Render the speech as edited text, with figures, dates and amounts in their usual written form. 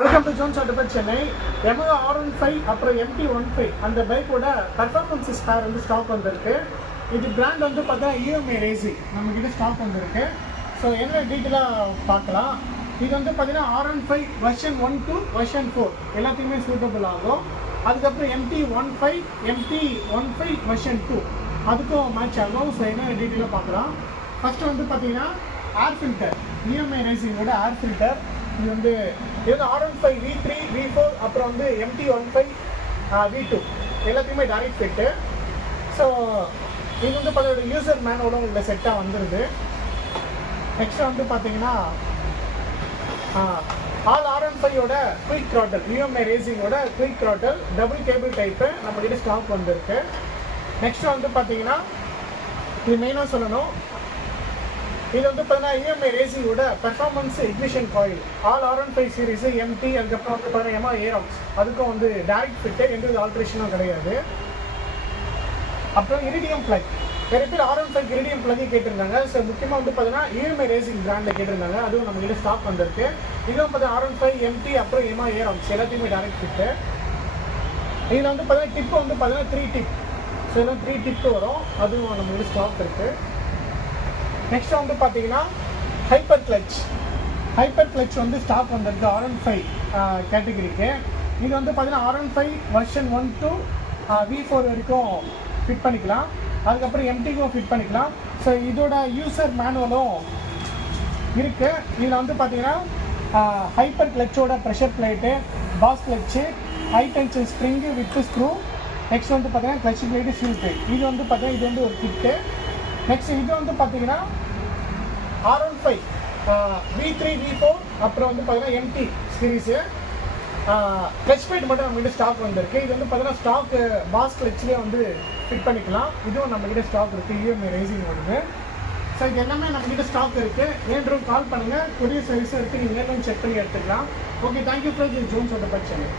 Welcome to Jones autopad Chennai. Yamaha R15 அப்புறம் MT15 அந்த பைக்கோட பர்ஃபார்மன்ஸ் ஸ்பேர் வந்து ஸ்டாக் வந்திருக்கு. இது பிராண்ட் வந்து பார்த்தா EMI ரேசிங் நம்மக்கிட்ட ஸ்டாக் வந்திருக்கு. ஸோ என்ன டீட்டெயிலாக பார்க்கலாம். இது வந்து பார்த்தீங்கன்னா R15 வெர்ஷன் 1 to வெர்ஷன் 4 எல்லாத்துக்குமே சூட்டபிள் ஆகும். அதுக்கப்புறம் MT15 வெர்ஷன் 2 அதுக்கும் மேட்ச் ஆகும். ஸோ என்ன டீட்டெயிலாக பார்க்கலாம். ஃபஸ்ட்டு வந்து பார்த்தீங்கன்னா ஏர் ஃபில்டர், EMI ரேசிங்கோட ஏர் ஃபில்டர். இது வந்து R15 V3 V4 அப்புறம் வந்து MT15 V2 எல்லாத்தையுமே டைரக்ட் ஃபிட்டு. ஸோ இது வந்து பார்த்தோட யூசர் மேனோட உள்ள செட்டாக வந்துடுது. நெக்ஸ்ட் வந்து பார்த்தீங்கன்னா ஆல் R15ஓட குயிக் த்ராட்டல், EMI ரேசிங்கோட quick throttle double cable type நம்மக்கிட்ட ஸ்டாக் வந்திருக்கு. நெக்ஸ்ட் வந்து பார்த்தீங்கன்னா இது மெயினாக சொல்லணும், இது வந்து பார்த்தீங்கன்னா EMI ரேசிங்கோட performance ignition coil all R15 series MT அதுக்கப்புறம் வந்து பார்த்தீங்கன்னா Yamaha Aerox அதுக்கும் வந்து டைரக்ட் ஃபிட்டு, எந்த ஒரு ஆல்ட்ரேஷனும் கிடையாது. அப்புறம் இரிடியம் பிளக், நிறைய பேர் R15 இரிடியம் பிளக் கேட்டிருந்தாங்க. ஸோ முக்கியமாக வந்து பார்த்தீங்கன்னா EMI ரேசிங் பிராண்டில் கேட்டிருந்தாங்க. அதுவும் நம்ம கிட்ட ஸ்டாக் வந்திருக்கு. இதுவும் பார்த்தீங்கன்னா R15 MT அப்புறம் Yamaha Aerox எல்லாத்தையுமே டைரக்ட் ஃபிட்டு. இதில் வந்து பார்த்தீங்கன்னா டிப்பு வந்து பார்த்தீங்கன்னா 3 டிப், ஸோ இதெல்லாம் 3 டிப்பு வரும். அதுவும் நம்ம கிட்ட ஸ்டாக் இருக்குது. நெக்ஸ்ட் வந்து பார்த்தீங்கன்னா ஹைப்பர் கிளச் வந்து ஸ்டாக் வந்திருக்கு R15 கேட்டகரிக்கு. இது வந்து பார்த்தீங்கன்னா R15 வெர்ஷன் 1 to V4 வரைக்கும் ஃபிட் பண்ணிக்கலாம். அதுக்கப்புறம் MTக்கும் ஃபிட் பண்ணிக்கலாம். ஸோ இதோட யூசர் மேனுவலும் இருக்குது. இதில் வந்து பார்த்தீங்கன்னா ஹைப்பர் கிளச்சோட pressure plate, boss clutch, high tension spring with screw. Next வந்து பார்த்தீங்கன்னா கிளச் பிளேட்டு சீல்ட்டு. இது வந்து பார்த்தீங்கன்னா இது வந்து ஒரு கிட்டு. நெக்ஸ்ட் இது வந்து பார்த்தீங்கன்னா R15 V3 V4 அப்புறம் வந்து பார்த்தீங்கன்னா MT சீரீஸு கிளச் பிளேட் மட்டும் நம்மகிட்ட ஸ்டாக் வந்திருக்கு. இது வந்து பார்த்தீங்கன்னா ஸ்டாக் பாஸ் கிளச்லேயே வந்து ஃபிட் பண்ணிக்கலாம். இதுவும் நம்மகிட்ட ஸ்டாக் இருக்குது, EMI ரேசிங் வருது. ஸோ இது எல்லாமே நம்மகிட்ட ஸ்டாக் இருக்குது. வேண்டும் கால் பண்ணுங்கள், கொரியர் சர்வீஸும் இருக்குது, நீங்கள் நேரில் செக் பண்ணி எடுத்துக்கலாம். Okay, thank you friends. இது ஜோன்ஸ் ஆட்டோபேட் சென்னை.